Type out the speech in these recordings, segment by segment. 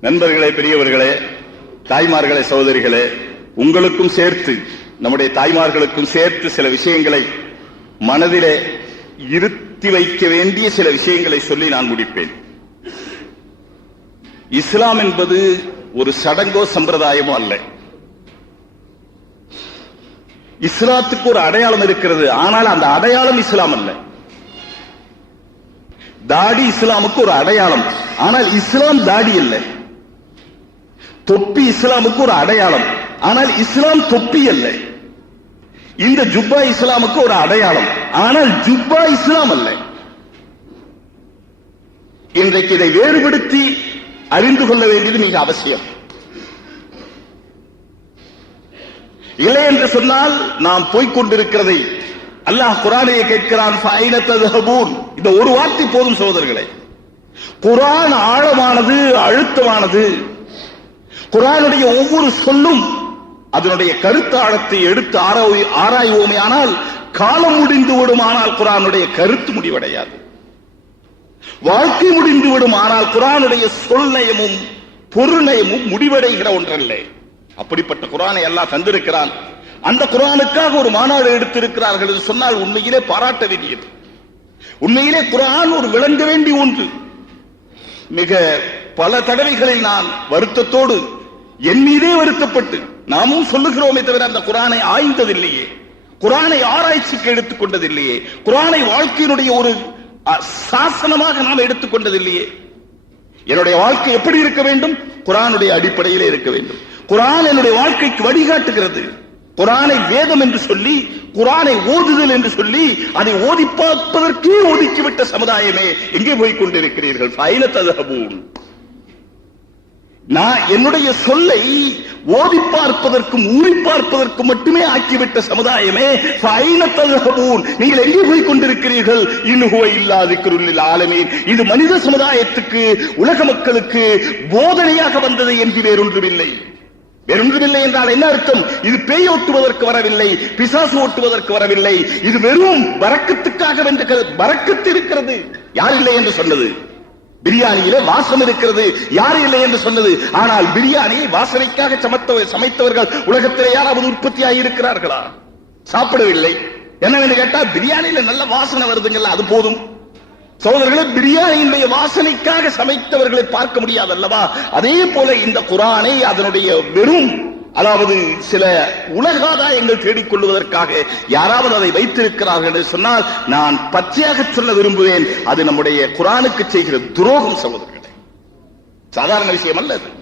நண்பர்களே பெரியவர்களே தாய்மார்களே சகோதரிகளே உங்களுக்கும் சேர்த்து நம்முடைய தாய்மார்களுக்கும் சேர்த்து சில விஷயங்களை மனதிலே இருத்தி வைக்க வேண்டிய சில விஷயங்களை சொல்லி நான் முடிப்பேன். இஸ்லாம் என்பது ஒரு சடங்கோ சம்பிரதாயமோ அல்ல. இஸ்லாத்துக்கு ஒரு அடையாளம் இருக்கிறது. ஆனால் அந்த அடையாளம் இஸ்லாம் அல்ல. தாடி இஸ்லாமுக்கு ஒரு அடையாளம். ஆனால் இஸ்லாம் தாடி இல்லை தொப்பி இஸ்லாமுக்கு ஒரு அடையாளம். ஆனால் இஸ்லாம் தொப்பி அல்ல. இந்த ஜுப்பா இஸ்லாமுக்கு ஒரு அடையாளம். ஆனால் ஜுப்பா இஸ்லாம் அல்ல. இன்றைக்கு இதை வேறுபடுத்தி அறிந்து கொள்ள வேண்டியது மிக அவசியம். இல்லை என்று சொன்னால் நாம் போய்கொண்டிருக்கிறதை அல்லாஹ் குரானையை கேட்கிறான் இந்த ஒரு வார்த்தை போதும் சோதர்களை குரான் ஆழமானது அழுத்தமானது. குரானுடைய ஒவ்வொரு சொல்லும் அதனுடைய கருத்தாழத்தை எடுத்து ஆராய் ஆராய்வோமே ஆனால் காலம் முடிந்து விடும் ஆனால் குரானுடைய கருத்து முடிவடையாது. வாழ்க்கை முடிந்து விடும் ஆனால் குரானுடைய சொல் நயமும் பொருள் நயமும் முடிவடைகிற ஒன்றல்ல. அப்படிப்பட்ட குரானை எல்லாம் தந்திருக்கிறான். அந்த குரானுக்காக ஒரு மாநாடு எடுத்திருக்கிறார்கள் என்று சொன்னால் உண்மையிலே பாராட்ட வேண்டியது உண்மையிலே குரான் ஒரு விளங்க வேண்டிய ஒன்று. மிக பல தடவைகளில் நான் வருத்தத்தோடு என் மீதே வருத்தப்பட்டு நாமும் சொல்லுகிறோமே தவிர அந்த குரானை ஆய்ந்ததில்லையே. குரானை ஆராய்ச்சிக்கு எடுத்துக் கொண்டதில்லையே. குரானை வாழ்க்கையினுடைய ஒரு சாசனமாக நாம் எடுத்துக்கொண்டதில்லையே என்னுடைய வாழ்க்கை எப்படி இருக்க வேண்டும்? குரானுடைய அடிப்படையிலே இருக்க வேண்டும். குரான் என்னுடைய வாழ்க்கைக்கு வழிகாட்டுகிறது. குரானை வேதம் என்று சொல்லி குரானை ஓதுதல் என்று சொல்லி அதை ஓதி பார்ப்பதற்கே ஒதுக்கிவிட்ட சமுதாயமே எங்கே போய் கொண்டிருக்கிறீர்கள். நான் என்னுடைய சொல்லை ஓதி பார்ப்பதற்கும் ஊறி பார்ப்பதற்கும் மட்டுமே ஆக்கிவிட்ட சமுதாயமே நீங்கள் எங்கே போய் கொண்டிருக்கிறீர்கள்? இன்னுகோ இல்லாதிக்குருளில் ஆலமீன். இது மனித சமுதாயத்துக்கு உலக மக்களுக்கு போதனையாக வந்தது என்று வேறொன்றுமில்லை. வேறொன்றுமில்லை என்றால் என்ன அர்த்தம்? இது பேய் ஓட்டுவதற்கு வரவில்லை பிசாசு ஓட்டுவதற்கு வரவில்லை. இது வெறும் பறக்கத்துக்காக வென்று வரக்கத்து இருக்கிறது. யார் இல்லை என்று சொன்னது? பிரியாணியிலே வாசம் இருக்கிறது. யார் இல்லை என்று சொன்னது. ஆனால் பிரியாணியை வாசனைக்காக சமைத்த சமைத்தவர்கள் உலகத்திலே யாராவது உற்பத்தியாகி இருக்கிறார்களா சாப்பிடவில்லை. என்னவென்று கேட்டா பிரியாணியில நல்ல வாசனை வருதுங்கல்ல அது போதும். சகோதரர்களே பிரியாணியினுடைய வாசனைக்காக சமைத்தவர்களை பார்க்க முடியாது அல்லவா? அதே போல இந்த குரானை அதனுடைய வெறும் அதாவது சில உலகாதாயங்கள் தேடிக்கொள்வதற்காக யாராவது அதை வைத்திருக்கிறார்கள் என்று சொன்னால் நான் பச்சையாக சொல்ல விரும்புவேன். அது நம்முடைய குரானுக்கு செய்கிற துரோகம் சகோதரர்களே. சாதாரண விஷயம் அல்ல அது.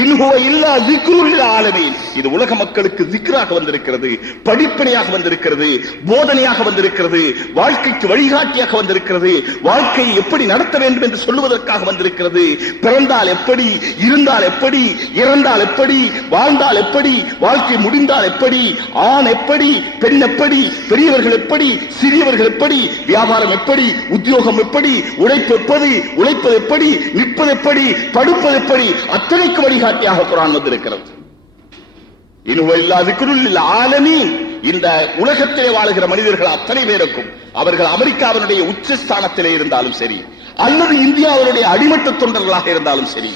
இன்ஹுவ இல்லா திக்ருல் ஆலமீன். இது உலக மக்களுக்கு திக்ராக வந்திருக்கிறது படிப்பனையாக வந்திருக்கிறது போதனையாக வந்திருக்கிறது வாழ்க்கைக்கு வழிகாட்டியாக வந்திருக்கிறது வாழ்க்கையை எப்படி நடத்த வேண்டும் என்று சொல்லுவதற்காக வந்திருக்கிறது. பிறந்தால் எப்படி இருந்தால் எப்படி இறந்தால் எப்படி வாழ்ந்தால் எப்படி வாழ்க்கை முடிந்தால் எப்படி ஆண் எப்படி பெண் எப்படி பெரியவர்கள் எப்படி சிறியவர்கள் எப்படி வியாபாரம் எப்படி உத்தியோகம் எப்படி உழைப்பு எப்படி உழைப்பது எப்படி நிற்பது எப்படி படுப்பது எப்படி அத்தனைக்கு வழிகாட்டியாக குரான் வந்திருக்கிறது. இந்த உலகத்திலே வாழுகிற மனிதர்கள் அத்தனை பேருக்கும் அவர்கள் அமெரிக்காவினுடைய உச்சஸ்தானத்திலே இருந்தாலும் சரி அல்லது இந்தியாவினுடைய அடிமட்ட தொண்டர்களாக இருந்தாலும் சரி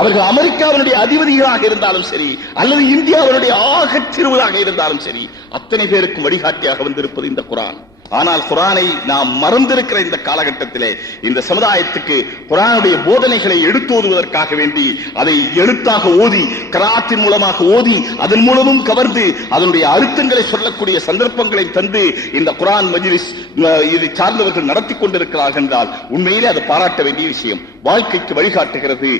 அவர்கள் அமெரிக்காவினுடைய அதிபதிகளாக இருந்தாலும் சரி அல்லது இந்தியாவினுடைய ஆகச்சிறுவராக இருந்தாலும் சரி அத்தனை பேருக்கும் வழிகாட்டியாக வந்திருப்பது இந்த குரான். ஆனால் குரானை நாம் மறந்திருக்கிற இந்த காலகட்டத்திலே இந்த சமுதாயத்துக்கு குரானுடைய போதனைகளை எடுத்து ஓதுவதற்காக வேண்டி அதை எழுத்தாக ஓதி கராத்தின் மூலமாக ஓதி அதன் மூலமும் கவர்ந்து அதனுடைய அழுத்தங்களை சொல்லக்கூடிய சந்தர்ப்பங்களை தந்து இந்த குரான் மஜிலிஸ் இதை சார்ந்தவர்கள் நடத்தி கொண்டிருக்கிறார்கள் என்றால் உண்மையிலே அது பாராட்ட வேண்டிய விஷயம். வாழ்க்கைக்கு வழிகாட்டுகிறது.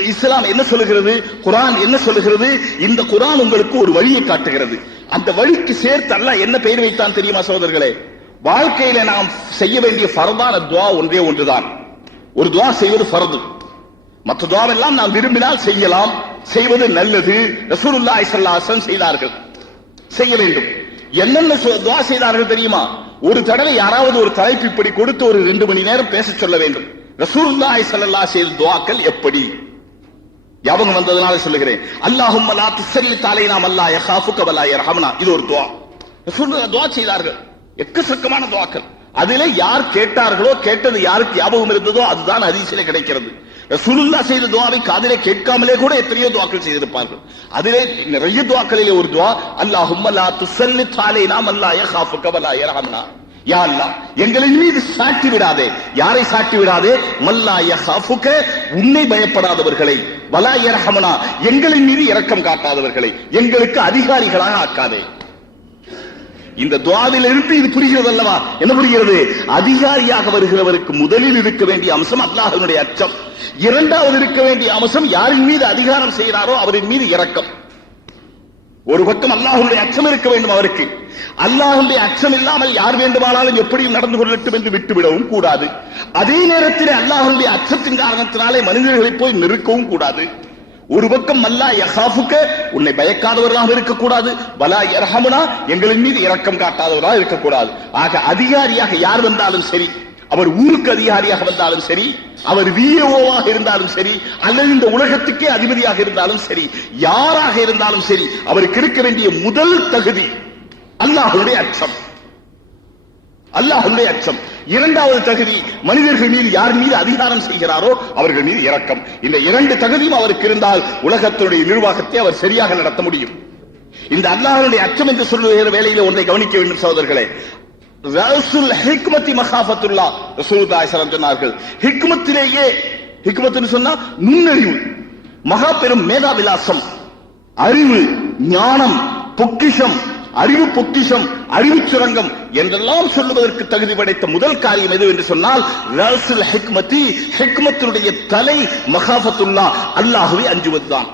இஸ்லாம் என்ன சொல்லுகிறது? குரான் என்ன சொல்லுகிறது? இந்த குரான் உங்களுக்கு ஒரு வழியை காட்டுகிறது. அந்த வழிக்கு சேர்த்து அல்ல என்ன பெயர் வைத்தான் தெரியுமா சோதர்களே வாழ்க்கையில நாம் செய்ய வேண்டிய பரதான துவா ஒன்றே ஒன்றுதான். ஒரு துவா செய்வது ஃபரது. மற்ற துவாவெல்லாம் நாம் விரும்பினால் செய்யலாம். செய்வது நல்லது. ரசூலுல்லாஹி ஸல்லல்லாஹு செய்தார்கள். செய்ய வேண்டும். என்னென்ன சொ- துவா செய்தார்கள் தெரியுமா? ஒரு தடவை யாராவது ஒரு தலைப்பு இப்படி கொடுத்து ஒரு ரெண்டு மணி நேரம் பேச சொல்ல வேண்டும். ரசூலுல்லாஹி ஸல்லல்லாஹு செய்த துவாக்கள் எப்படி? ஞாபகம் வந்ததுனால சொல்லுகிறேன். அல்லாஹும் லா தாலை நாம் அல்லாஹ் யஹாஃபுக வலா யர்ஹம்னா. இது ஒரு துவா. ரசூலுல்லாஹ் துவா செய்தார்கள். எக்கச்சக்கமான துவாக்கள். அதிலே யார் கேட்டார்களோ கேட்டது யாருக்கு ஞாபகம் இருந்ததோ அதுதான் அதிசயில கிடைக்கிறது. ரசூலுல்லா செய்த துவாவை காதிலே கேட்காமலே கூட எத்தனையோ துவாக்கள் செய்திருப்பார்கள். அதிலே நிறைய துவாக்களிலே ஒரு துவா அல்லாஹும்ம லா துசல்லி அலைனா நாம் அல்லா யகாஃபுக வலா யர்ஹம்னா. யா அல்லா எங்களின் மீது சாட்டி விடாதே. யாரை சாட்டி விடாதே? மல்லா யகாஃபுக உன்னை பயப்படாதவர்களை. வலா யர்ஹம்னா எங்களின் மீது இரக்கம் காட்டாதவர்களை. எங்களுக்கு அதிகாரிகளாக ஆக்காதே. இந்த துவாவில் இருந்து இது புரிகிறது அல்லவா என்ன புரிகிறது? அதிகாரியாக வருகிறவருக்கு முதலில் இருக்க வேண்டிய அம்சம் அல்லாஹனுடைய அச்சம். இரண்டாவது இருக்க வேண்டிய அம்சம் யாரின் மீது அதிகாரம் செய்கிறாரோ அவரின் மீது இறக்கம் ஒரு பக்கம் அல்லாஹனுடைய அச்சம் இருக்க வேண்டும் அவருக்கு. அல்லாஹ்வுடைய அச்சம் இல்லாமல் யார் வேண்டுமானாலும் எப்படியும் நடந்து கொள்ளட்டும் என்று விட்டுவிடவும் கூடாது. அதே நேரத்தில் அல்லாஹனுடைய அச்சத்தின் காரணத்தினாலே மனிதர்களை போய் நெருக்கவும் கூடாது. ஒரு பக்கம் அல்லா யஹாஃபுக்க உன்னை பயக்காதவர்களாக இருக்கக்கூடாது. பலா யர்ஹமுனா எங்களின் மீது இரக்கம் காட்டாதவர்களாக இருக்கக்கூடாது. ஆக அதிகாரியாக யார் வந்தாலும் சரி அவர் ஊருக்கு அதிகாரியாக வந்தாலும் சரி அவர் விஏஓவாக இருந்தாலும் சரி அல்லது இந்த உலகத்துக்கே அதிபதியாக இருந்தாலும் சரி யாராக இருந்தாலும் சரி அவருக்கு இருக்க வேண்டிய முதல் தகுதி அல்லாஹனுடைய அச்சம். அல்லாஹுடைய அச்சம். இரண்டாவது தகுதி மனிதர்கள் மீது யார் மீது அதிகாரம் செய்கிறாரோ அவர்கள் மீது இரக்கம். இந்த இரண்டு தகுதியும் அவருக்கு இருந்தால் உலகத்தினுடைய நிர்வாகத்தை அவர் சரியாக நடத்த முடியும். இந்த அல்லாஹனுடைய அச்சம் என்று சொல்லுகிற வேலையில் ஒன்றை கவனிக்க வேண்டும் சகோதரர்களே. சொன்னார்கள். ஹிக்மத்திலேயே ஹிக்மத்துன்னு சொன்னா நுண்ணறிவு மகா பெரும் மேதாவிலாசம் அறிவு ஞானம் பொக்கிஷம் அறிவு பொக்கிஷம் அறிவு சுரங்கம் என்றெல்லாம் சொல்லுவதற்கு தகுதி படைத்த முதல் காரியம் எது என்று சொன்னால் ரசூல் ஹிக்மத்தி தலை மகாபத்துல்லா அல்லாஹுவை அஞ்சுவதுதான்.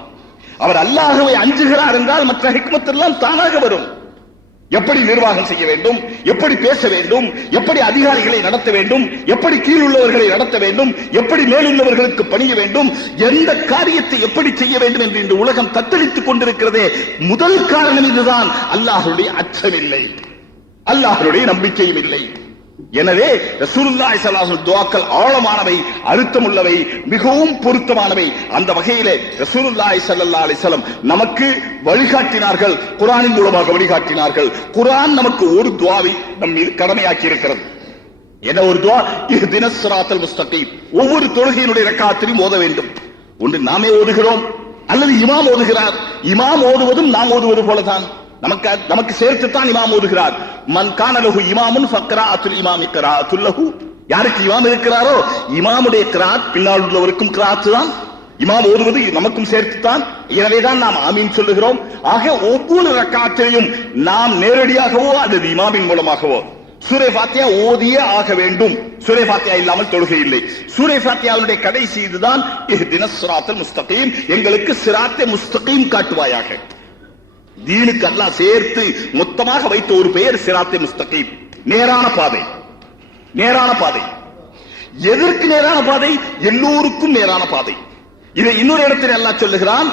அவர் அல்லாஹ்வை அஞ்சுகிறார் என்றால் மற்ற ஹிக்மத் எல்லாம் தானாக வரும். எப்படி நிர்வாகம் செய்ய வேண்டும்? எப்படி பேச வேண்டும்? எப்படி அதிகாரிகளை நடத்த வேண்டும்? எப்படி கீழுள்ளவர்களை நடத்த வேண்டும்? எப்படி மேலுள்ளவர்களுக்கு பணிய வேண்டும்? எந்த காரியத்தை எப்படி செய்ய வேண்டும் என்று இந்த உலகம் தத்தளித்துக் கொண்டிருக்கிறதே முதல் காரணம் இதுதான். அல்லாஹ்வுடைய அச்சமில்லை. அல்லாஹருடைய நம்பிக்கையும் இல்லை. எனவே ரசூலுல்லாஹி ஸல்லல்லாஹு அலைஹி துஆக்கள் ஆழமானவை அழுத்தமுள்ளவை மிகவும் பொருத்தமானவை. அந்த வகையிலே ரசூலுல்லாஹி ஸல்லல்லாஹு அலைஹி வஸல்லம் நமக்கு வழிகாட்டினார்கள் குர்ஆனின் மூலமாக வழிகாட்டினார்கள். குர்ஆன் நமக்கு ஒரு துஆவை நம் மீது கடமையாக்கி இருக்கிறது. என்ன ஒரு துஆ இது தினஸ்ராத்தல் முஸ்தகீம். ஒவ்வொரு தொழுகையினுடைய ரக்காத்திலும் ஓத வேண்டும். ஒன்று நாமே ஓதுகிறோம் அல்லது இமாம் ஓதுகிறார். இமாம் ஓதுவதும் நாம் ஓதுவது போலதான். நமக்கு நமக்கு சேர்த்து தான் இமாம் ஓதுகிறார். மன் கானலஹு இமாமுன் ஃபக்ராஅத்துல் இமாமி கிராஅத்துல் லஹு. யாருக்கு இமாம் இருக்கிறாரோ? இமாமுடைய கிராத் பின்னால் உள்ளவருக்கும் கிராத் தான். இமாம் ஓதுவது நமக்கும் சேர்த்துத்தான். எனவேதான் நாம் ஆமீன் சொல்லுகிறோம். ஆக ஒவ்வொரு ரக்காத்திலையும் நாம் நேரடியாகவோ அல்லது இமாமின் மூலமாகவோ சூரே பாத்தியா ஓதியே ஆக வேண்டும். சூரே பாத்தியா இல்லாமல் தொழுகை இல்லை சூரே பாத்தியாவுடைய கடைசி இதுதான். தினசுராத்தல் முஸ்தகீம். எங்களுக்கு சிராத்தை முஸ்தகீம் காட்டுவாயாக. தீனுக்கு அல்லாஹ் சேர்த்து மொத்தமாக வைத்த ஒரு பெயர் சிராத்தை முஸ்தகீம். நேரான பாதை. நேரான பாதை. எதற்கு நேரான பாதை? எல்லோருக்கும் நேரான பாதை. இதை இன்னொரு இடத்தில் அல்லாஹ் சொல்லுகிறான்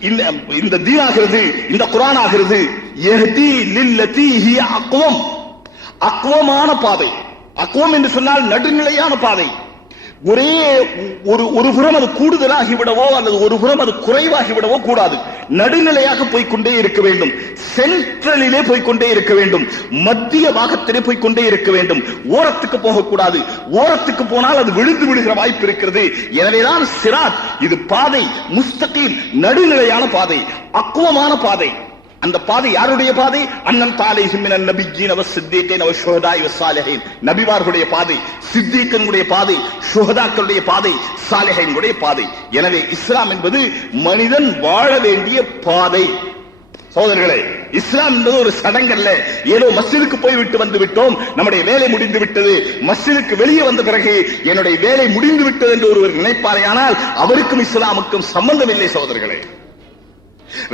இந்த தீனாகிறது இந்த குரான் ஆகிறது எஹ்தி லில்லதி ஹிய அக்வம். அக்வமான பாதை. அக்வம் என்று சொன்னால் நடுநிலையான பாதை. ஒரே ஒரு ஒரு புறம் அது கூடுதலாகி விடவோ அல்லது ஒரு புறம் அது குறைவாகி விடவோ கூடாது. நடுநிலையாக போய்க்கொண்டே இருக்க வேண்டும். சென்ட்ரலிலே போய்க்கொண்டே இருக்க வேண்டும். மத்திய பாகத்திலே போய்கொண்டே இருக்க வேண்டும். ஓரத்துக்கு போகக்கூடாது. ஓரத்துக்கு போனால் அது விழுந்து விடுகிற வாய்ப்பு இருக்கிறது. எனவேதான் சிராத் இது பாதை முஸ்தகீம் நடுநிலையான பாதை அக்குவமான பாதை. அந்த பாதை யாருடைய பாதை? அண்ணன் தாலை மினன் நபிஜீன் அவர் சித்தீக்கன் அவர் ஷுஹதாய் சாலிஹின். நபிமார்களுடைய பாதை சித்தீக்கனுடைய பாதை சுகதாக்களுடைய பாதை சாலிஹினுடைய பாதை. எனவே இஸ்லாம் என்பது மனிதன் வாழ வேண்டிய பாதை. சோதர்களே இஸ்லாம் என்பது ஒரு சடங்கல்ல. ஏதோ மஸ்ஜிதுக்கு போய் விட்டு வந்து விட்டோம் நம்முடைய வேலை முடிந்து விட்டது. மஸ்ஜிதுக்கு வெளியே வந்த பிறகு என்னுடைய வேலை முடிந்து விட்டது என்று ஒருவர் நினைப்பாரே ஆனால் அவருக்கும் இஸ்லாமுக்கும் சம்பந்தம் இல்லை சோதர்களே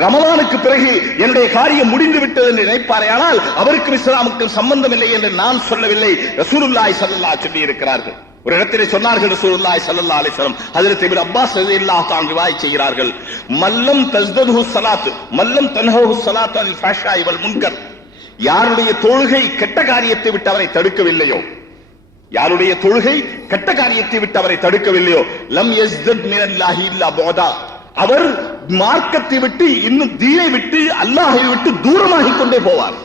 ரமலானுக்கு பிறகு என்னுடைய காரியம் முடிந்து விட்டது என்று நினைப்பாரே ஆனால் அவருக்கும் இஸ்லாமுக்கும் சம்பந்தம் இல்லை என்று நான் சொல்லவில்லை. ரசூலுல்லாய் சல்லா சொல்லி இருக்கிறார்கள் ஒரு இடத்திலே சொன்னார்கள் ரசூலுல்லாய் சல்லா அலிஸ்வரம் அதில் திபிர் அப்பாஸ் ரலியல்லாஹு தான் ரிவாயத் செய்கிறார்கள். மல்லம் தஸ்தது ஸலாத் மல்லம் தன்ஹுஹு சலாத் அனில் ஃபஹ்ஷாய் இவள் முன்கர். யாருடைய தொழுகை கெட்ட காரியத்தை விட்டு அவரை தடுக்கவில்லையோ? யாருடைய தொழுகை கெட்ட காரியத்தை விட்டு அவரை தடுக்கவில்லையோ? லம் யஸ்தத் மினல்லாஹி இல்லா போதா அவர் மார்க்கத்தை விட்டு இன்னும் தீனை விட்டு அல்லாஹை விட்டு தூரமாகிக் கொண்டே போவார்.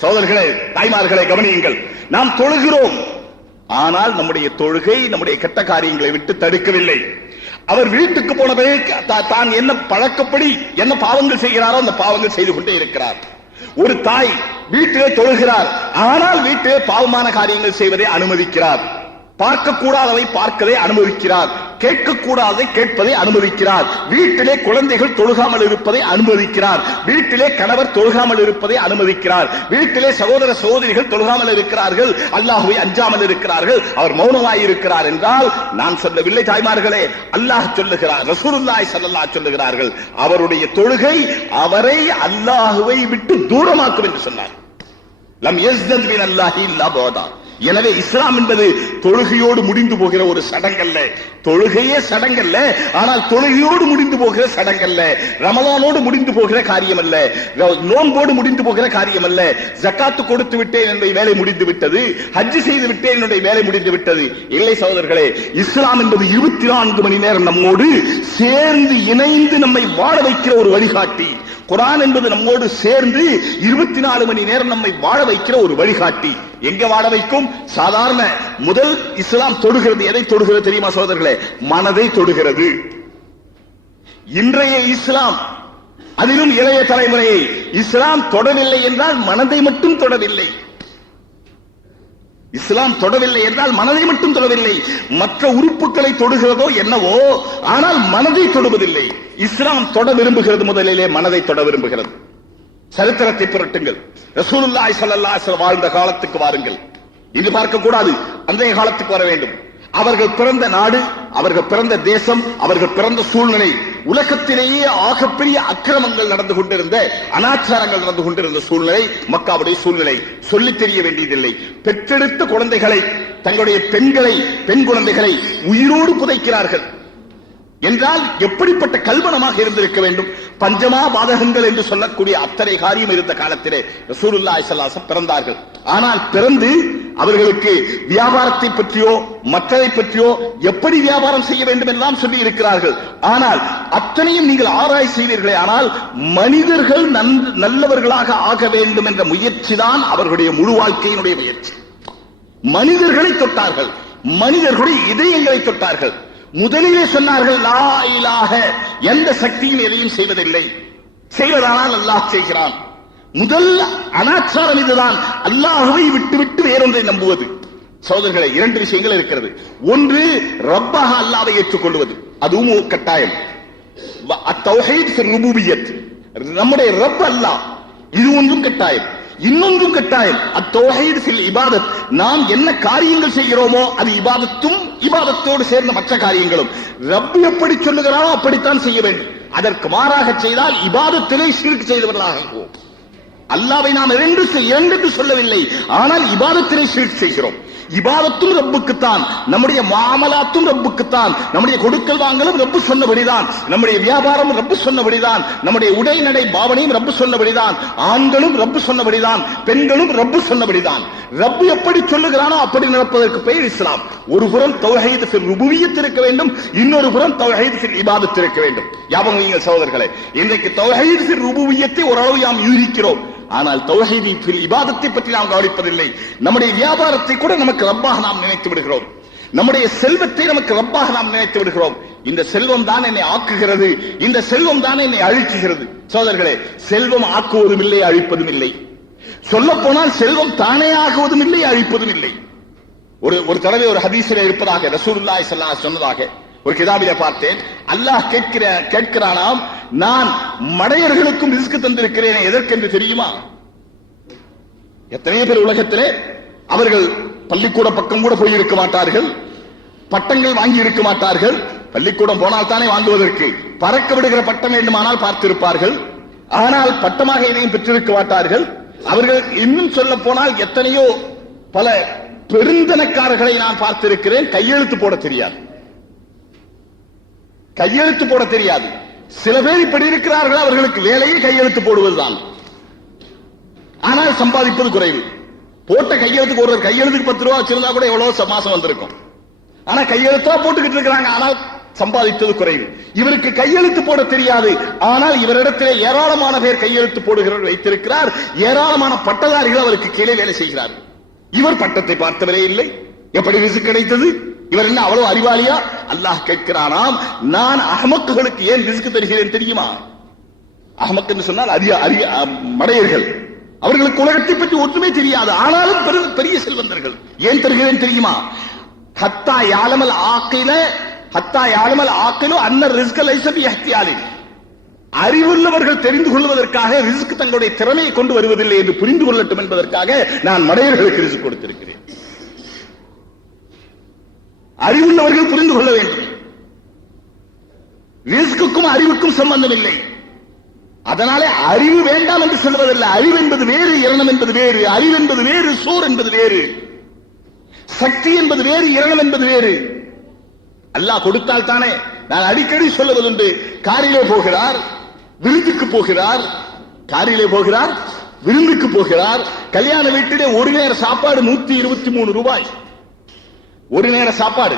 சோதர்களே தாய்மார்களை கவனியுங்கள். நாம் தொழுகிறோம். ஆனால் நம்முடைய தொழுகை நம்முடைய கெட்ட காரியங்களை விட்டு தடுக்கவில்லை. அவர் வீட்டுக்கு போன பிறகு தான் என்ன பழக்கப்படி என்ன பாவங்கள் செய்கிறாரோ அந்த பாவங்கள் செய்து கொண்டே இருக்கிறார். ஒரு தாய் வீட்டிலே தொழுகிறார். ஆனால் வீட்டிலே பாவமான காரியங்கள் செய்வதை அனுமதிக்கிறார். பார்க்க கூடாதவை பார்க்கவே அனுமதிக்கிறார். கேட்கக்கூடாதை கேட்பதை அனுமதிக்கிறார். வீட்டிலே குழந்தைகள் தொழுகாமல் இருப்பதை அனுமதிக்கிறார். வீட்டிலே கணவர் தொழுகாமல் இருப்பதை அனுமதிக்கிறார். வீட்டிலே சகோதர சகோதரிகள் தொழுகாமல் இருக்கிறார்கள். அல்லாஹுவை அஞ்சாமல் இருக்கிறார்கள். அவர் மௌனமாய் இருக்கிறார் என்றால் நான் சொல்லவில்லை தாய்மார்களே. அல்லாஹ் சொல்லுகிறார் ரசூலுல்லாய் சல்லல்லா சொல்லுகிறார்கள். அவருடைய தொழுகை அவரை அல்லாஹுவை விட்டு தூரமாக்கும் என்று சொன்னார். லம் யஸ்தத் மின் அல்லாஹி இல்லா போதான் எனவே இஸ்லாம் என்பது தொழுகையோடு முடிந்து போகிற ஒரு சடங்கல்ல. தொழுகையே சடங்கல்ல ஆனால் தொழுகையோடு முடிந்து போகிற சடங்கல்ல. ரமலானோடு முடிந்து போகிற காரியம் அல்ல நோன்போடு முடிந்து போகிற காரியம் அல்ல ஜக்காத்து கொடுத்து விட்டேன் என்னுடைய வேலை முடிந்து விட்டது. ஹஜ் செய்து விட்டேன் என்னுடைய வேலை முடிந்து விட்டது. இல்லை சகோதரர்களே இஸ்லாம் என்பது இருபத்தி நான்கு மணி நேரம் நம்மோடு சேர்ந்து இணைந்து நம்மை வாழ வைக்கிற ஒரு வழிகாட்டி. குரான் என்பது நம்மோடு சேர்ந்து இருபத்தி நாலு மணி நேரம் நம்மை வாழ வைக்கிற ஒரு வழிகாட்டி. எங்க வாழ வைக்கும்? சாதாரண முதல் இஸ்லாம் தொடுகிறது எதை தொடுகிறது தெரியுமா சோதர்களே மனதை தொடுகிறது. இன்றைய இஸ்லாம் அதிலும் இளைய தலைமுறையை இஸ்லாம் தொடவில்லை என்றால் மனதை மட்டும் தொடவில்லை. இஸ்லாம் தொடவில்லை என்றால் மனதை மட்டும் தொடவில்லை. மற்ற உறுப்புகளை தொடுகிறதோ என்னவோ ஆனால் மனதை தொடுவதில்லை. இஸ்லாம் தொட விரும்புகிறது முதலிலே மனதை தொட விரும்புகிறது. சரித்திரத்தை புரட்டுங்கள். ரசூலுல்லாய் ஸல்லல்லாஹு வாழ்ந்த காலத்துக்கு வாருங்கள். இங்கு பார்க்க கூடாது அன்றைய காலத்துக்கு வர வேண்டும். அவர்கள் பிறந்த நாடு அவர்கள் பிறந்த தேசம் அவர்கள் பிறந்த சூழ்நிலை உலகத்திலேயே ஆகப்பெரிய அக்கிரமங்கள் நடந்து கொண்டிருந்த அனாச்சாரங்கள் நடந்து கொண்டிருந்த சூழ்நிலை மக்காவுடைய சூழ்நிலை. சொல்லி தெரிய வேண்டியதில்லை. பெற்றெடுத்த குழந்தைகளை தங்களுடைய பெண்களை பெண் குழந்தைகளை உயிரோடு புதைக்கிறார்கள். என்றால் எப்படிப்பட்ட கல்வனமாக இருந்திருக்க வேண்டும்? பஞ்சமா பாதகங்கள் என்று சொல்லக்கூடிய அத்தனை காரியம் இருந்த காலத்திலே ரசூலுல்லா பிறந்தார்கள். ஆனால் பிறந்து அவர்களுக்கு வியாபாரத்தை பற்றியோ மற்றதை பற்றியோ எப்படி வியாபாரம் செய்ய வேண்டும் என்றெல்லாம் சொல்லி இருக்கிறார்கள் ஆனால் அத்தனையும் நீங்கள் ஆராய் செய்வீர்களே ஆனால் மனிதர்கள் நன்- நல்லவர்களாக ஆக வேண்டும் என்ற முயற்சி தான் அவர்களுடைய முழு வாழ்க்கையினுடைய முயற்சி. மனிதர்களை தொட்டார்கள். மனிதர்களுடைய இதயங்களை தொட்டார்கள். முதலிலே சொன்னார்கள் லா இலாக எந்த சக்தியும் எதையும் செய்வதில்லை. செய்வதானால் அல்லாஹ் செய்கிறான். முதல் அனாச்சாரம் இதுதான். அல்லாஹ்வை விட்டுவிட்டு வேறொன்றை நம்புவது. சோதர்களை இரண்டு விஷயங்கள் இருக்கிறது. ஒன்று ரப்பாக அல்லாவை ஏற்றுக்கொள்வது. அதுவும் கட்டாயம். நம்முடைய ரப் அல்லாஹ். இது ஒன்றும் கட்டாயம். இன்னொன்றும் கட்டாயம் அத்தௌஹீத் ஃபில் இபாதத். நாம் என்ன காரியங்கள் செய்கிறோமோ அது இபாதத்தும் இபாதத்தோடு சேர்ந்த மற்ற காரியங்களும். ரப்பு எப்படி சொல்லுகிறாரோ அப்படித்தான் செய்ய வேண்டும். அதற்கு மாறாக செய்தால் இபாதத்திலே ஷிர்க் செய்தவர்களாக ஆகுவோம் அல்லாவை நாம் இரண்டு இரண்டு சொல்லவில்லை. ஆனால் இபாதத்திலே ஷிர்க் செய்கிறோம். இபாதத்தும் ரப்புக்குத்தான். நம்முடைய மாமலாத்தும் ரப்புக்குத்தான். நம்முடைய கொடுக்கல் வாங்கலும் ரப்பு சொன்னபடிதான். நம்முடைய வியாபாரம் ரப்பு சொன்னபடிதான். நம்முடைய உடை நடை பாவனையும் ரப்பு சொன்னபடிதான். ஆண்களும் ரப்பு சொன்னபடிதான். பெண்களும் ரப்பு சொன்னபடிதான். ரப்பு எப்படி சொல்லுகிறானோ அப்படி நடப்பதற்கு பெயர் இஸ்லாம். ஒரு புறம் தௌஹீத் ஃபில் இருக்க வேண்டும். இன்னொரு புறம் தௌஹீத் ஃபில் இபாதத் இருக்க வேண்டும். யாபகம் நீங்கள் சகோதரர்களே இன்றைக்கு தௌஹீத் ருபுவியத்தை ஓரளவு நாம் யூகிக்கிறோம். ஆனால் தௌஹீதி ஃபில் இபாதத்தை பற்றி நாம் கவனிப்பதில்லை. நம்முடைய வியாபாரத்தை கூட நமக்கு ரப்பாக நாம் நினைத்து விடுகிறோம். நம்முடைய செல்வத்தை நமக்கு ரப்பாக நாம் நினைத்து விடுகிறோம். இந்த செல்வம் தான் என்னை ஆக்குகிறது. இந்த செல்வம் தான் என்னை அழிக்குகிறது. சோதர்களே செல்வம் ஆக்குவதும் இல்லை அழிப்பதும் இல்லை. சொல்ல போனால் செல்வம் தானே ஆகுவதும் இல்லை அழிப்பதும் இல்லை. ஒரு ஒரு தடவை ஒரு ஹதீஸில் இருப்பதாக ரசூலுல்லாஹி ஸல்லல்லாஹு சொன்னதாக ஒரு கிதாபில பார்த்தேன். அல்லாஹ் கேட்கிற கேட்கிறானாம் நான் மடையர்களுக்கும் ரிஸ்க் தந்திருக்கிறேன் எதற்கென்று தெரியுமா? எத்தனையோ பேர் உலகத்திலே அவர்கள் பள்ளிக்கூட பக்கம் கூட போய் இருக்க மாட்டார்கள் பட்டங்கள் வாங்கி இருக்க மாட்டார்கள் பள்ளிக்கூடம் போனால் தானே வாங்குவதற்கு. பறக்க விடுகிற பட்டம் வேண்டுமானால் பார்த்திருப்பார்கள் ஆனால் பட்டமாக எதையும் பெற்றிருக்க மாட்டார்கள். அவர்கள் இன்னும் சொல்ல போனால் எத்தனையோ பல பெருந்தனக்காரர்களை நான் பார்த்திருக்கிறேன் கையெழுத்து போட தெரியாது. கையெழுத்து போட தெரியாது. சில பேர் இப்படி இருக்கிறார்கள் அவர்களுக்கு வேலையே கையெழுத்து போடுவதுதான். ஆனால் சம்பாதிப்பது குறைவு. போட்ட கையெழுத்துக்கு ஒரு கையெழுத்துக்கு பத்து ரூபா வச்சிருந்தா கூட எவ்வளவு மாசம் வந்திருக்கும். ஆனா கையெழுத்தா போட்டுக்கிட்டு இருக்கிறாங்க ஆனால் சம்பாதித்தது குறைவு. இவருக்கு கையெழுத்து போட தெரியாது. ஆனால் இவரிடத்திலே ஏராளமான பேர் கையெழுத்து போடுகிறவர் வைத்திருக்கிறார். ஏராளமான பட்டதாரிகள் அவருக்கு கீழே வேலை செய்கிறார் இவர் பட்டத்தை பார்த்தவரே இல்லை. எப்படி ரிசு கிடைத்தது? இவர் என்ன அவ்வளவு அறிவாளியா? அல்லாஹ் கேட்கிறானாம் நான் அகமக்குகளுக்கு ஏன் ரிஸ்க் தருகிறேன் தெரியுமா? அகமக் என்று சொன்னால் அறிய அறிய அஹ், மடையர்கள். அவர்களுக்கு உலகத்தை பற்றி ஒன்றுமே தெரியாது. ஆனாலும் பெரு- பெரிய செல்வந்தர்கள். ஏன் தருகிறேன் தெரியுமா? ஹத்தா யாலமல் ஆக்கில ஹத்தா யாலமல் ஆக்கிலோ அன்னர் ரிஸ்க லைசபி ஹத்தியாலின் அறிவுள்ளவர்கள் தெரிந்து கொள்வதற்காக ரிஸ்க் தங்களுடைய திறமையை கொண்டு வருவதில்லை என்று புரிந்து கொள்ளட்டும் என்பதற்காக நான் மடையர்களுக்கு ரிஸ்க் கொடுத்திருக்கிறேன். அறிவுள்ளவர்கள் புரிந்து கொள்ள வேண்டும். ரிஸ்க்குக்கும் அறிவுக்கும் சம்பந்தம் இல்லை அதனாலே அறிவு வேண்டாம் என்று சொல்வதில்லை. அறிவு என்பது வேறு இரணம் என்பது வேறு. அறிவு என்பது வேறு சோர் என்பது வேறு. சக்தி என்பது வேறு இரணம் என்பது வேறு. அல்லாஹ் கொடுத்தால் தானே நான் அடிக்கடி சொல்லுவதுண்டு காரிலே போகிறார் விருந்துக்கு போகிறார். காரிலே போகிறார் விருந்துக்கு போகிறார். கல்யாண வீட்டிலே ஒரு நேர சாப்பாடு நூத்தி இருபத்தி மூணு ரூபாய். ஒரு நேர சாப்பாடு.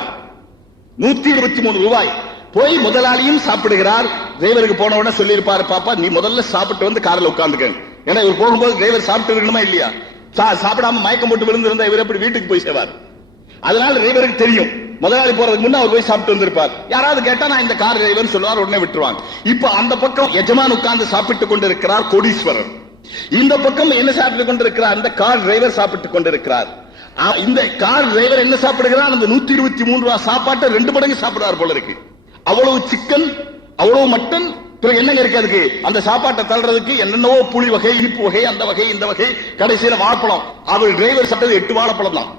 நூத்தி இருபத்தி மூணு ரூபாய். போய் முதலாளியும் சாப்பிடுகிறார். டிரைவருக்கு போன உடனே சொல்லியிருப்பாரு பாப்பா நீ முதல்ல சாப்பிட்டு வந்து கார்ல உட்காந்துக்க. ஏன்னா இவர் போகும்போது டிரைவர் சாப்பிட்டு இருக்கணுமா இல்லையா? சா- சாப்பிடாம மயக்கம் போட்டு விழுந்திருந்தா இவர் எப்படி வீட்டுக்கு போய் சேவார்? அதனால டிரைவருக்கு தெரியும். முதலாளி போறதுக்கு முன்ன அவர் போய் சாப்பிட்டு வந்திருப்பார். யாராவது கேட்டா நான் இந்த கார் டிரைவர் சொல்லுவார் உடனே விட்டுருவாங்க. இப்ப அந்த பக்கம் எஜமான் உட்கார்ந்து சாப்பிட்டுக் கொண்டிருக்கிறார் கோடீஸ்வரர். இந்த பக்கம் என்ன சாப்பிட்டு கொண்டிருக்கிறார்? அந்த கார் டிரைவர் சாப்பிட்டுக் கொண்டிருக்கிறார். இந்த கார் டிரைவர் என்ன சாப்பிடுகிறான்? அந்த நூத்தி இருபத்தி மூணு ரூபாய் சாப்பாட்டை ரெண்டு மடங்கு சாப்பிடுறாரு போல இருக்கு. அவ்வளவு சிக்கன் அவ்வளவு மட்டன் பிறகு என்னங்க இருக்கு அதுக்கு? அந்த சாப்பாட்டை தள்ளுறதுக்கு என்னென்னவோ புளி வகை இனிப்பு வகை அந்த வகை இந்த வகை கடைசியில வாழைப்பழம். அவர் டிரைவர் சாப்பிட்டது எட்டு வாழைப்பழம் தான்.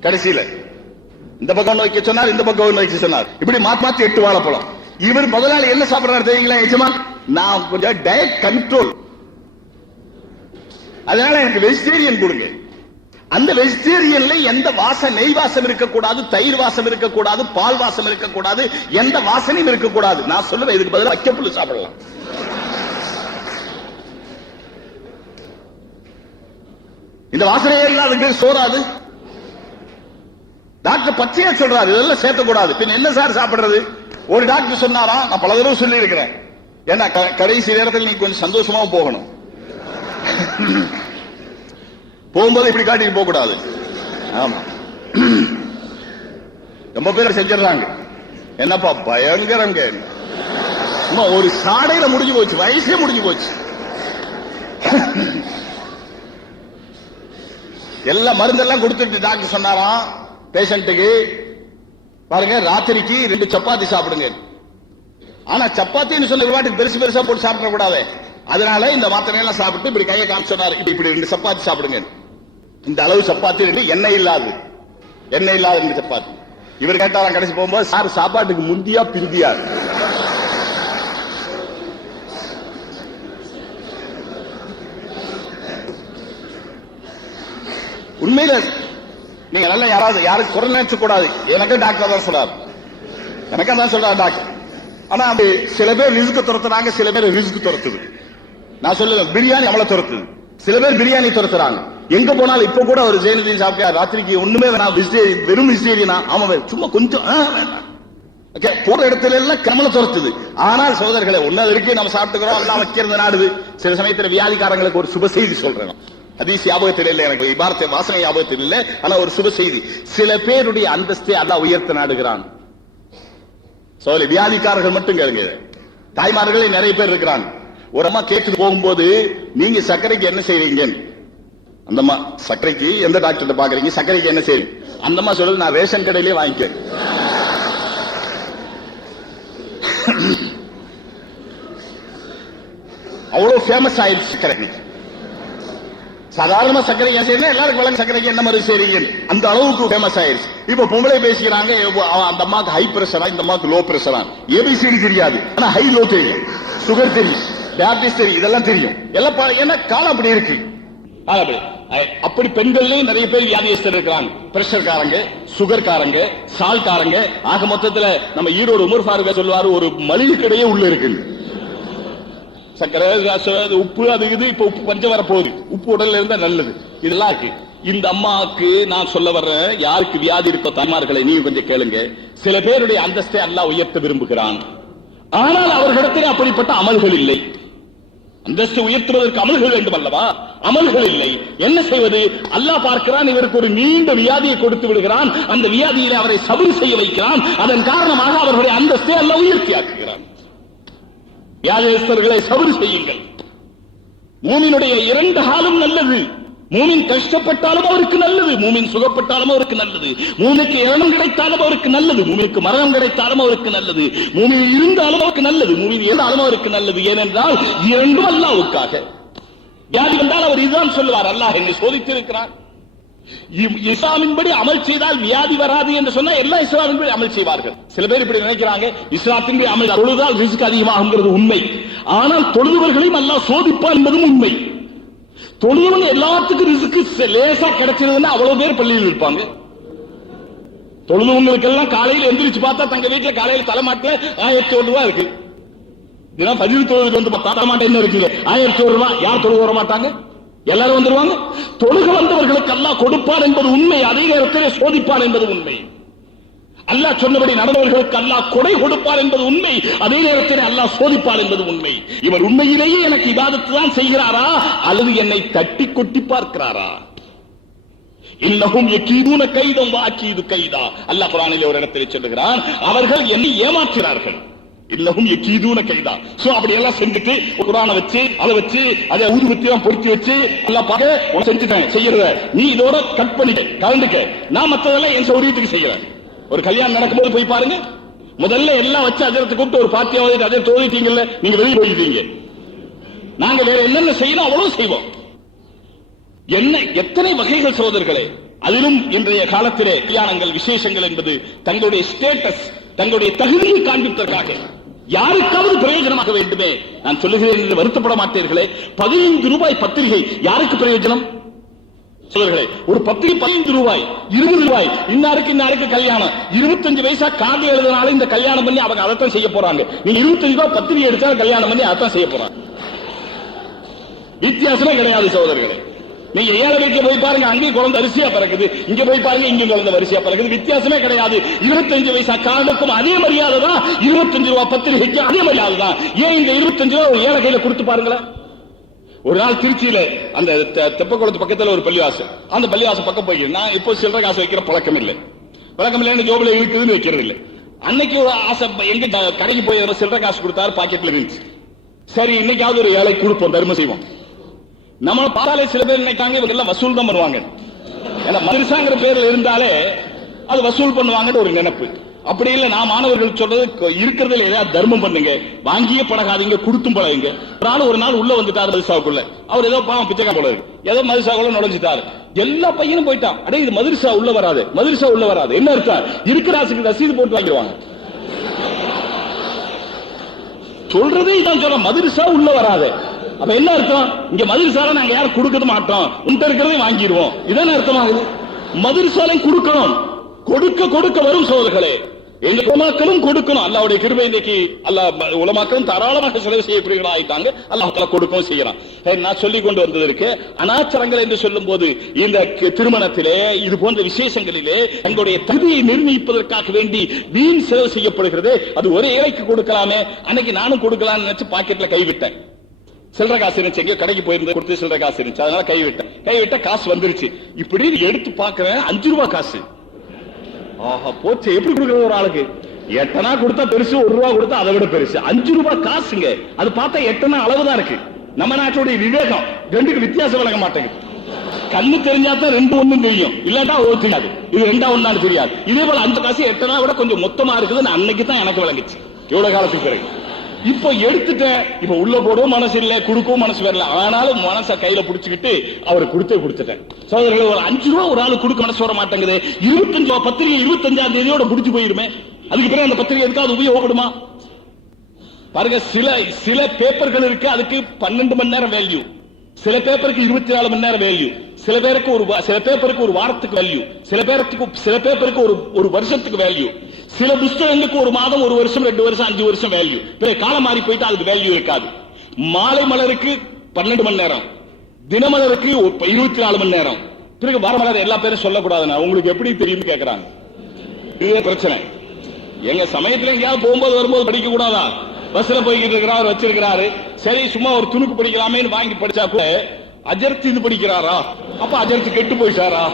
கடைசியில. இந்த பக்கம் ஒண்ணு வைக்க சொன்னார் இந்த பக்கம் ஒண்ணு வைக்க சொன்னார். இப்படி மாத்தி மாத்தி எட்டு வாழைப்பழம். இவர் முதலாளி என்ன சாப்பிடுறாரு தெரியுங்களா எஜமான்? நான் கொஞ்சம் டயட் கண்ட்ரோல் அதனால எனக்கு வெஜிடேரியன் கொடுங்க. அந்த வெஜிடேரியன்ல எந்த வாசம் நெய் வாசம் இருக்கக்கூடாது தயிர் வாசம் இருக்கக்கூடாது பால் வாசம் இருக்கக்கூடாது எந்த வாசனையும் இருக்கக்கூடாது. நான் சொல்லுவேன் இதுக்கு பதிலா வைக்கப்புல்லு சாப்பிடலாம். இந்த வாசனையே இல்லாத சோறாது. டாக்டர் பச்சையா சொல்றாரு இதெல்லாம் சேர்த்தக்கூடாது பின் என்ன சார் சாப்பிடுறது? ஒரு டாக்டர் சொன்னாரா? நான் பல தடவை சொல்லி இருக்கிறேன் ஏன்னா க- கடைசி நேரத்தில் நீ கொஞ்சம் சந்தோஷமா போகணும். போகும்போது இப்படி காட்டிட்டு போக கூடாது ஆமா. ரொம்ப பேர் செஞ்சிடறாங்க என்னப்பா பயங்கரங்க. ஒரு சாடையில முடிஞ்சு போச்சு வயசே முடிஞ்சு போச்சு. எல்லா மருந்தெல்லாம் கொடுத்துட்டு டாக்டர் சொன்னாராம் பேஷண்ட்டுக்கு பாருங்க ராத்திரிக்கு ரெண்டு சப்பாத்தி சாப்பிடுங்க. ஆனா சப்பாத்தின்னு சொல்லி ஒரு வாட்டி பெருசு பெருசா போட்டு சாப்பிட கூடாது அதனால இந்த மாத்திரையெல்லாம் சாப்பிட்டு இப்படி கையை காமிச்சு சொன்னாரு இப்படி ரெண்டு சப்பாத்தி சாப்பிடுங்க. இந்த அளவு சப்பாத்தி ரெண்டு எண்ணெய் இல்லாது. எண்ணெய் இல்லாத ரெண்டு சப்பாத்தி. இவர் கேட்டாராம் கடைசி போகும்போது சார் சாப்பாட்டுக்கு முந்தியா பிந்தியா உண்மையில நீங்க நல்லா யாராவது யாரும் குரல் நினைச்ச கூடாது. எனக்கு டாக்டர் தான் சொல்றாரு. எனக்கு தான் சொல்றாரு டாக்டர். ஆனா அப்படி சில பேர் ரிஸ்க் துரத்துறாங்க சில பேர் ரிஸ்க் துரத்துது. நான் சொல்லுவேன் பிரியாணி அவளை துரத்துது. சில பேர் பிரியாணி துரத்துறாங்க. எங்க போனாலும் இப்ப கூட ஒரு ஜெயலலிதா சாப்பிட்டா ராத்திரிக்கு ஒண்ணுமே வேணாம். vegetarian, வெறும் வெஜிடேரியனா ஆமா சும்மா கொஞ்சம் ஓகே போற இடத்துல எல்லாம் கமல துரத்துது. ஆனால் சோதர்களை ஒன்னு இருக்கு நம்ம சாப்பிட்டுக்கிறோம். எல்லாம் வைக்கிறது நாடுது. சில சமயத்துல வியாதிக்காரங்களுக்கு ஒரு சுப செய்தி சொல்றேன். அதீஸ் ஞாபகத்தில் இல்லை எனக்கு. இபாரத்தை வாசனை ஞாபகத்தில் இல்லை. ஆனா ஒரு சுப செய்தி. சில பேருடைய அந்தஸ்தை அல்லாஹ் உயர்த்த நாடுகிறான். சோதரி வியாதிக்காரர்கள் மட்டும் கேளுங்க. தாய்மார்களே நிறைய பேர் இருக்கிறாங்க. ஒரு அம்மா கேட்டு போகும்போது நீங்க சர்க்கரைக்கு என்ன செய்றீங்கன்னு. அந்தம்மா சர்க்கரைக்கு எந்த டாக்டர் பாக்குறீங்க சர்க்கரைக்கு என்ன செய்யும் அந்தம்மா சொல்றது நான் ரேஷன் கடையிலே வாங்கிக்கிறேன். அவ்வளவு ஃபேமஸ் ஆயிடுச்சு சர்க்கரை. சாதாரணமா சர்க்கரை ஏன் செய்யணும் எல்லாருக்கும் வழங்க சர்க்கரைக்கு என்ன மாதிரி செய்றீங்க? அந்த அளவுக்கு ஃபேமஸ் ஆயிருச்சு இப்ப பொம்பளை பேசிக்கிறாங்க அந்த அம்மாக்கு ஹை பிரஷரா இந்த அம்மாக்கு லோ பிரஷரா ஏபிசிடி தெரியாது. ஆனா ஹை லோ தெரியும். சுகர் தெரியும். டயபிட்டிஸ் தெரியும். இதெல்லாம் தெரியும். எல்லாம் ப- ஏன்னா காலம் அப்படி இருக்கு. அப்படி. பெண்கள்லயும் நிறைய பேர் வியாதியஸ்தர் இருக்கிறாங்க பிரஷர்காரங்க சுகர்காரங்க சால்காரங்க ஆக மொத்தத்துல நம்ம ஈரோடு உமர் ஃபாருக சொல்லுவாரு ஒரு மளிகை கடையே உள்ள இருக்கு சக்கரை உப்பு அது இது இப்ப உப்பு பஞ்சம் வர போகுது உப்பு உடல்ல இருந்தா நல்லது. இதெல்லாம் இருக்கு. இந்த அம்மாவுக்கு நான் சொல்ல வர்றேன் யாருக்கு வியாதி இருக்கோ தாய்மார்களை நீங்க கொஞ்சம் கேளுங்க. சில பேருடைய அந்தஸ்தை அல்லாஹ் உயர்த்த விரும்புகிறான். ஆனால் அவர்களிடத்தில் அப்படிப்பட்ட அமல்கள் இல்லை. அந்தஸ்து உயர்த்துவதற்கு அமல்கள் வேண்டும் அல்லவா? அமல்கள் இல்லை என்ன செய்வது? அல்லாஹ் பார்க்கிறான் இவருக்கு ஒரு நீண்ட வியாதியை கொடுத்து விடுகிறான். அந்த வியாதியிலே அவரை சபரி செய்ய வைக்கிறான். அதன் காரணமாக அவர்களுடைய அந்தஸ்தை அல்ல உயர்த்தி ஆக்குகிறான் வியாதியஸ்தர்களை சபரி செய்யுங்கள். மூமினுடைய இரண்டு காலம் நல்லது. மூமின் கஷ்டப்பட்டாலும் அவருக்கு நல்லது. மூமின் சுகப்பட்டாலும் அவருக்கு நல்லது. மூமிக்கு இரணம் கிடைத்தாலும் அவருக்கு நல்லது. மூமிக்கு மரணம் கிடைத்தாலும் அவருக்கு நல்லது. மூமியில் இருந்தாலும் அவருக்கு நல்லது. மூமியில் இருந்தாலும் அவருக்கு நல்லது. ஏனென்றால் இரண்டும் அல்லாவுக்காக வியாதி வந்தால் அவர் இதுதான் சொல்லுவார். அல்லாஹ் என்னை சோதித்திருக்கிறான். இஸ்லாமின்படி அமல் செய்தால் வியாதி வராது என்று சொன்னா எல்லா இஸ்லாமின்படி அமல் செய்வார்கள். சில பேர் இப்படி நினைக்கிறாங்க இஸ்லாத்தின்படி அமல் தொழுதால் ரிஸ்க் அதிகமாகுங்கிறது உண்மை. ஆனால் தொழுதுவர்களையும் அல்லாஹ் சோதிப்பான் என்பதும் உண்மை. தொழுதுவங்க எல்லாத்துக்கும் ரிஸ்க் லேசா கிடைச்சிருதுன்னா அவ்வளவு பேர் பள்ளியில் இருப்பாங்க. தொழுதுவங்களுக்கெல்லாம் காலையில் எந்திரிச்சு பார்த்தா தங்க வீட்டுல காலையில் தலைமாட்டில் ஆயிரத்தி ஒன்று ரூபாய் இருக்கு. இதெல்லாம் பதிவு தொழுது வந்து தர மாட்டேன்னு என்ன இருக்குது ஆயிரத்தி ஒரு ரூபாய் யார் தொழுக வர மாட்டாங்க? எல்லாரும் வந்துருவாங்க? தொழுக வந்தவர்களுக்கு அல்லாஹ் கொடுப்பார் என்பது உண்மை அதே நேரத்தில் சோதிப்பான் என்பது உண்மை. அல்லாஹ் சொன்னபடி நடந்தவர்களுக்கு அல்லாஹ் கொடை கொடுப்பார் என்பது உண்மை அதே நேரத்தில் அல்லாஹ் சோதிப்பார் என்பது உண்மை. இவர் உண்மையிலேயே எனக்கு இபாதத்து தான் செய்கிறாரா? அல்லது என்னை தட்டி கொட்டி பார்க்கிறாரா? இன்னகும் எக்கீதூன கைதம் வாக்கீது கைதா. அல்லாஹ் குரானிலே ஒரு இடத்தில் சொல்லுகிறான் அவர்கள் என்னை ஏமாற்றுகிறார்கள். இல்லவும் எக்கீதூன கைதா. சோ அப்படி எல்லாம் செஞ்சுட்டு குரான வச்சு அதை வச்சு அதை ஊதுபத்தி எல்லாம் பொருத்தி வச்சு எல்லாம் பார்க்க உனக்கு செஞ்சுட்டேன் செய்யறத. நீ இதோட கட் பண்ணிக்க கலந்துக்க. நான் மத்ததெல்லாம் என் சௌரியத்துக்கு செய்யறேன். ஒரு கல்யாணம் நடக்கும்போது போய் பாருங்க. முதல்ல எல்லாம் வச்சு அதிரத்தை கூப்பிட்டு ஒரு பார்ட்டியாவது அதை தோதிட்டீங்கல்ல நீங்க வெளியே போயிட்டீங்க நாங்க வேற என்னென்ன செய்யணும் அவ்வளவு செய்வோம். என்ன எத்தனை வகைகள் சகோதரர்களே? அதிலும் இன்றைய காலத்திலே கல்யாணங்கள் விசேஷங்கள் என்பது தங்களுடைய ஸ்டேட்டஸ் தங்களுடைய தகுதியை காண்பிப்பதற்காக. யாருக்காவது பிரயோஜனமாக வேண்டுமே நான் சொல்லுகிறேன் என்று வருத்தப்பட மாட்டீர்களே. பதினைந்து ரூபாய் பத்திரிகை யாருக்கு பிரயோஜனம்? சோதர்களே ஒரு பத்திரிகை பதினைந்து ரூபாய் இருபது ரூபாய் இன்னாருக்கு இன்னாருக்கு கல்யாணம். இருபத்தஞ்சு வயசா கார்டு எழுதினால இந்த கல்யாணம் பண்ணி அவங்க அதைத்தான் செய்ய போறாங்க. நீ இருபத்தஞ்சு ரூபாய் பத்திரிகை எடுத்தா கல்யாணம் பண்ணி அதைத்தான் செய்ய போறாங்க. வித்தியாசமே கிடையாது சகோதரர்களே. நீங்க ஏழை வீட்டுல போய் பாருங்க அங்கேயும் குழந்தை அரிசியா பிறக்குது. இங்க போய் பாருங்க இங்கேயும் குழந்தை வரிசையா பிறக்குது. வித்தியாசமே கிடையாது. இருபத்தஞ்சு வயசா காலத்துக்கும் அதே மரியாதை தான் இருபத்தஞ்சு ரூபாய் பத்திரிகைக்கு அதே மரியாதை தான். ஏன் இந்த இருபத்தஞ்சு ரூபாய் ஒரு ஏழை கையில கொடுத்து பாருங்களேன்? ஒரு நாள் திருச்சியில அந்த தெ- தெப்பக்குளத்து பக்கத்துல ஒரு பள்ளிவாசல். அந்த பள்ளிவாசல் பக்கம் போய் நான் இப்போ சில்லறை காசு வைக்கிற பழக்கம் இல்லை பழக்கம் இல்லைன்னு ஜோபில இருக்குதுன்னு வைக்கிறது இல்லை அன்னைக்கு ஒரு ஆசை எங்க க- கடைக்கு போய் சில்லற சில்லறை காசு கொடுத்தாரு பாக்கெட்ல இருந்துச்சு சரி இன்னைக்காவது ஒரு ஏழை கொடுப்போம் தர்மம் செய்வோம். நம்மள பார்த்தாலே சில பேர் நினைக்காங்க இவங்க எல்லாம் வசூல் தான் பண்ணுவாங்க. ஏன்னா மதுரசாங்கிற பேர்ல இருந்தாலே அது வசூல் பண்ணுவாங்கன்னு ஒரு நினைப்பு. அப்படி இல்ல நான் மாணவர்கள் சொல்றது இருக்கிறதுல ஏதாவது தர்மம் பண்ணுங்க வாங்கியே பழகாதீங்க கொடுத்தும் பழகுங்க. ஒரு நாள் ஒரு நாள் உள்ள வந்துட்டாரு மதுசாவுக்குள்ள அவர் ஏதோ பாவம் பிச்சைக்கா போல ஏதோ மதுசாவுக்குள்ள நுழைஞ்சிட்டாரு. எல்லா பையனும் போயிட்டான். அடே இது மதுரசா உள்ள வராது. மதுரசா உள்ள வராது. என்ன அர்த்தம்? இருக்கிற ஆசுக்கு ரசீது போட்டு வாங்கிடுவாங்க. சொல்றதே இதான் சொல்ல மதுரசா உள்ள வராது. அப்ப என்ன அர்த்தம்? இங்க மதுரசால நாங்க யாரும் கொடுக்க மாட்டோம். உன்ட்ட இருக்கிறதே வாங்கிடுவோம். இதான அர்த்தமாகுது மதுரசாலை கொடுக்கணும். கொடுக்க கொடுக்க வரும் சோதர்களே எங்க உலமாக்களும் கொடுக்கணும். அல்லாவுடைய கிருபை இன்னைக்கு அல்லாஹ் உலமாக்களும் தாராளமாக செலவு செய்யப்படுகிறா ஆயிட்டாங்க அல்லாஹ் கொடுக்கவும் செய்யறான். நான் சொல்லி கொண்டு வந்ததற்கு அனாச்சாரங்கள் என்று சொல்லும் போது இந்த திருமணத்திலே இது போன்ற விசேஷங்களிலே தங்களுடைய தகுதியை நிர்ணயிப்பதற்காக வேண்டி வீண் செலவு செய்யப்படுகிறது. அது ஒரே ஏழைக்கு கொடுக்கலாமே. அன்னைக்கு நானும் கொடுக்கலாம்னு நினைச்சு பாக்கெட்ல கைவிட்டேன் சில்லற காசு இருந்துச்சு எங்கேயோ கடைக்கு போயிருந்து கொடுத்து சில்லற காசு இருந்துச்சு. அதனால கைவிட்டேன். கைவிட்ட காசு வந்துருச்சு. இப்படி எடுத்து பாக்குறேன் அஞ்சு ரூபாய் காசு. ஆஹா போச்சு. எப்படி கொடுக்குறது ஒரு ஆளுக்கு? எட்டனா கொடுத்தா பெருசு ஒரு ரூபா கொடுத்தா அதை விட பெருசு. அஞ்சு ரூபாய் காசுங்க. அது பார்த்தா எட்டனா அளவுதான் இருக்கு. நம்ம நாட்டுடைய விவேகம் ரெண்டுக்கு வித்தியாசம் விளங்க மாட்டேங்குது. கண்ணு தெரிஞ்சா தான் ரெண்டு ஒண்ணும் தெரியும். இல்லாட்டா ஓ தெரியாது. இது ரெண்டா ஒண்ணான்னு தெரியாது. இதே போல அஞ்சு காசு எட்டனா விட கொஞ்சம் மொத்தமா இருக்குதுன்னு அன்னைக்கு தான் எனக்கு விளங்குச்சு. எவ்வளவு காலத்துக்கு பிறகு? இப்போ எடுத்துட்டேன். இப்போ உள்ள போடவும் மனசு இல்ல கொடுக்கவும் மனசு வரல. ஆனாலும் மனச கையில புடிச்சுக்கிட்டு அவர் கொடுத்தே கொடுத்துட்டேன். சோதரர்கள் ஒரு அஞ்சு ரூபா ஒரு ஆள் கொடுக்க மனசு வர மாட்டேங்குது. இருபத்தஞ்சு ரூபா பத்திரிகை இருபத்தஞ்சாம் தேதியோட முடிச்சு போயிருமே. அதுக்கு பிறகு அந்த பத்திரிகை எதுக்காவது உபயோகப்படுமா? பாருங்க சில சில பேப்பர்கள் இருக்கு அதுக்கு பன்னெண்டு மணி நேரம் வேல்யூ சில பேப்பருக்கு இருபத்தி நாலு மணி நேரம் வேல்யூ சில பேருக்கு ஒரு சில பேப்பருக்கு ஒரு வாரத்துக்கு வேல்யூ சில பேருக்கு சில பேப்பருக்கு ஒரு ஒரு வருஷத்துக்கு வேல்யூ சில புஸ்தகங்களுக்கு ஒரு மாதம் ஒரு வருஷம் ரெண்டு வருஷம் அஞ்சு வருஷம் வேல்யூ பிறகு காலம் மாறி போயிட்டா அதுக்கு வேல்யூ இருக்காது. மாலை மலருக்கு பன்னெண்டு மணி நேரம். தினமலருக்கு ஒரு இருபத்தி நாலு மணி நேரம். பிறகு வாரமலர் எல்லா பேரும் சொல்லக்கூடாதுண்ணா. உங்களுக்கு எப்படி தெரியும்னு கேட்கறாங்க இதுதான் பிரச்சனை. எங்க சமயத்துல எங்கேயாவது போகும்போது வரும்போது படிக்க கூடாதா பஸ்ல போய்கிட்டு இருக்கிறார் வச்சிருக்கிறாரு. சரி சும்மா ஒரு துணுக்கு படிக்கலாமேன்னு வாங்கி படிச்சா கூட அஜர்த்து இது படிக்கிறாரா? அப்ப அஜர்த்து கெட்டு போயிட்டாரா?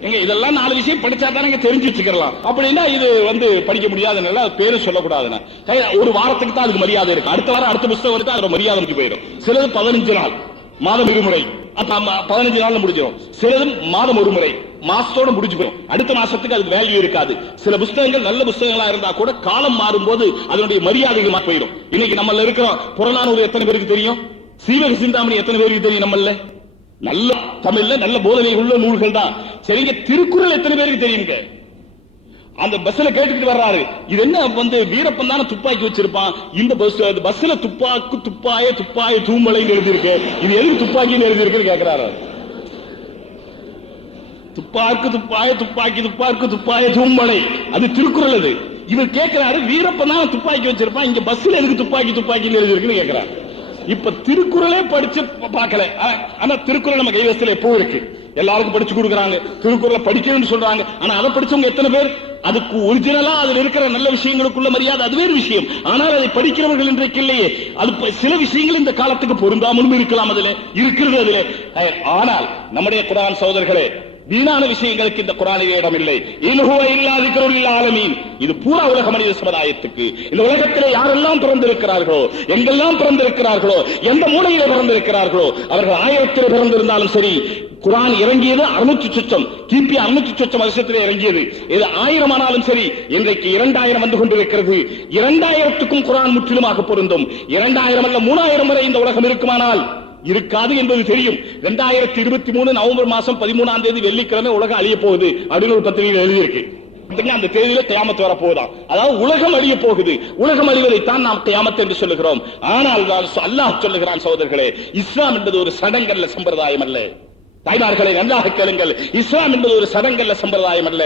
எங்க இதெல்லாம் நாலு விஷயம் படிச்சா தானே தெரிஞ்சு வச்சுக்கலாம் அப்படின்னா இது வந்து படிக்க முடியாதுனால அது பேரு சொல்லக்கூடாதுன்னா. கை- ஒரு வாரத்துக்கு தான் அதுக்கு மரியாதை இருக்கு. அடுத்த வாரம் அடுத்த புத்தகம் வருது அதோட மரியாதைக்கு போயிடும். சிலது பதினஞ்சு நாள் மாதம் விடுமுறை. பதினஞ்சு நாள்ல முடிஞ்சிடும் சிலது மாதம் ஒரு முறை. மாசத்தோட முடிஞ்சு போயிடும் அடுத்த மாசத்துக்கு அதுக்கு வேல்யூ இருக்காது. சில புஸ்தகங்கள் நல்ல புஸ்தகங்களா இருந்தா கூட காலம் மாறும்போது அதனுடைய மரியாதைகள் மாறி போயிடும் இன்னைக்கு நம்மள இருக்கிறோம் புறநானூறு எத்தனை பேருக்கு தெரியும்? சீவக சிந்தாமணி எத்தனை பேருக்கு தெரியும் நம்மள? நல்ல தமிழ்ல நல்ல போதனை உள்ள நூல்கள் தான். சரிங்க திருக்குறள் எத்தனை பேருக்கு தெரியுங்க? அந்த பஸ்ல கேட்டுக்கிட்டு வர்றாரு. இது என்ன வந்து வீரப்பன் தானே துப்பாக்கி வச்சிருப்பான்? இந்த பஸ் பஸ்ல துப்பாக்கு துப்பாய துப்பாய தூமலைன்னு எழுதியிருக்கு. இது எதுக்கு துப்பாக்கின்னு எழுதியிருக்குன்னு கேட்கிறாரு துப்பாக்கு துப்பாய துப்பாக்கி துப்பாக்கு துப்பாய தூமலை. அது திருக்குறள் அது. இவர் கேட்கிறாரு வீரப்பன் தான் துப்பாக்கி வச்சிருப்பான். இங்க பஸ்ல எதுக்கு துப்பாக்கி துப்பாக்கின்னு எழுதியிருக்குன்னு கேக்குறாரு. இப்ப திருக்குறளே படிச்சு பார்க்கல. ஆனா திருக்குறள் நம்ம கைவசத்துல எப்பவும் இருக்கு. எல்லாருக்கும் படிச்சு கொடுக்குறாங்க. திருக்குறளை படிக்கணும்னு சொல்றாங்க. ஆனா அதை படிச்சவங்க எத்தனை பேர்? அதுக்கு ஒரிஜினலா அதுல இருக்கிற நல்ல விஷயங்களுக்குள்ள மரியாதை அது வேறு விஷயம். ஆனால் அதை படிக்கிறவர்கள் இன்றைக்கு இல்லையே. அது சில விஷயங்கள் இந்த காலத்துக்கு பொருந்தாமலும் இருக்கலாம் அதுல இருக்கிறது அதுல. ஆனால் நம்முடைய குரான் சகோதரர்களே வீணான விஷயங்களுக்கு இந்த குரானிலே இடம் இல்லை இல்ஹுவ இல்லா திக்ருல் ஆலமீன். இது பூரா உலக மனித சமுதாயத்துக்கு. இந்த உலகத்திலே யாரெல்லாம் பிறந்திருக்கிறார்களோ எங்கெல்லாம் பிறந்திருக்கிறார்களோ எந்த மூலையில பிறந்திருக்கிறார்களோ அவர்கள் ஆயிரத்தில் பிறந்திருந்தாலும் சரி குரான் இறங்கியது அறுநூத்தி சொச்சம் கிபி அறுநூத்தி சொச்சம் வருஷத்தில் இறங்கியது. இது ஆயிரம் ஆனாலும் சரி இன்றைக்கு இரண்டாயிரம் வந்து கொண்டிருக்கிறது. இரண்டாயிரத்துக்கும் குரான் முற்றிலுமாக பொருந்தும். இரண்டாயிரம் அல்ல மூணாயிரம் வரை இந்த உலகம் இருக்குமானால் இருக்காது என்பது தெரியும். இரண்டாயிரத்தி இருபத்தி மூணு நவம்பர் மாசம் பதிமூணாம் தேதி வெள்ளிக்கிழமை உலகம் அழிய போகுது அப்படின்னு ஒரு பத்திரிகை எழுதியிருக்கு. அந்த தேதியில கியாமத்து வர அதாவது உலகம் அழிய போகுது. உலகம் அழிவதைத்தான் நாம் கியாமத்து என்று சொல்லுகிறோம். ஆனால் அல்லாஹ் சொல்லுகிறான் சோதர்களே இஸ்லாம் என்பது ஒரு சடங்கல்ல சம்பிரதாயம் அல்ல தாய்மார்களை நன்றாக கேளுங்கள். இஸ்லாம் என்பது ஒரு சடங்கல்ல சம்பிரதாயம் அல்ல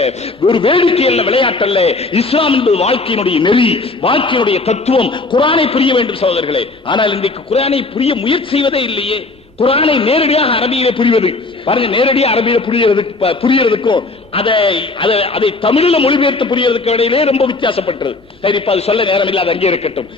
ஒரு வேடிக்கை அல்ல விளையாட்டல்ல. இஸ்லாம் என்பது வாழ்க்கையினுடைய நெறி வாழ்க்கையினுடைய தத்துவம். குரானை புரிய வேண்டும் சகோதரர்களே. ஆனால் இன்றைக்கு குரானை புரிய முயற்சி செய்வதே இல்லையே. குரானை நேரடியாக அரபியிலே புரிவது. பாருங்க நேரடியாக அரபியில புரியறது புரியறதுக்கும் அதை அதை அதை தமிழில் மொழிபெயர்த்து புரியறதுக்கு இடையிலே ரொம்ப வித்தியாசப்பட்டது. சரி இப்போ அது சொல்ல நேரம் இல்லை அது அங்கே இருக்கட்டும்.